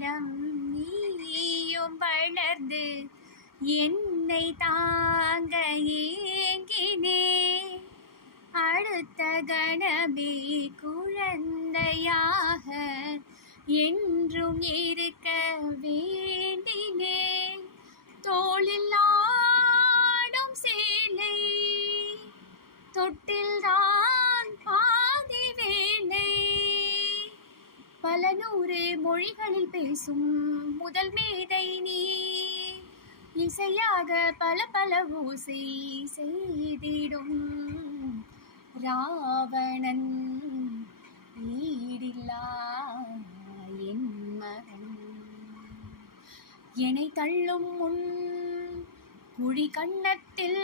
என்னிடம் நீயும் வளர்ந்து என்னை தாங்க ஏங்கினே அடுத்த கணமே குழந்தையாக என்றும் இருக்க வேண்டினே தோளில் ஆடும் சேலை தொட்டில்தான் பாதி வேலை பல நூறு மொழிகளில் பேசும் முதல் மேதை நீ இசையாக பல பல ஓசை செய்திடும் ராவணன் ஈடில்லா என் மகன் என்னை தள்ளும் முன் குழி கண்ணத்தில்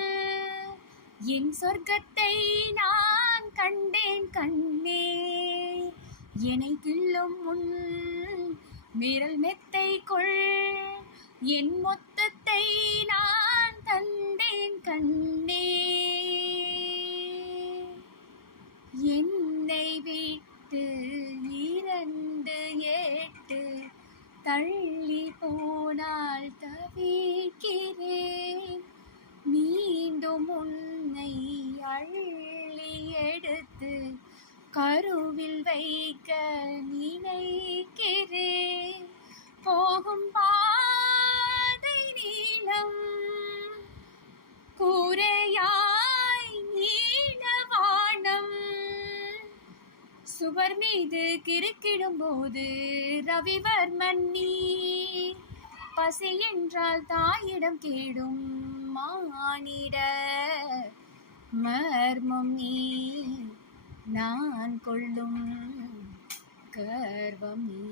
என் சொர்க்கத்தை நான் கண்டேன் கண்ணே என்னை கிள்ளும் முன் விரல் மெத்தைக்குள் என் மொத்தத்தை நான் தந்தேன் கண்ணே என்னை விட்டு 2 தள்ளி போனால் தவிக்கிறேன் மீண்டும் உன்னை அள்ளி எடுத்து கருவில் வைக்க நினைக்கிறேன் போகும் பாதை நீளம் கூரையாய் நீளவானம் சுவர் மீது கிறுக்கிடும் போது ரவிவர்மன் நீ பசி என்றால் தாயிடம் கேடும் மானிட மர்மம் நீ நான் கொள்ளும் கர்வம் நீ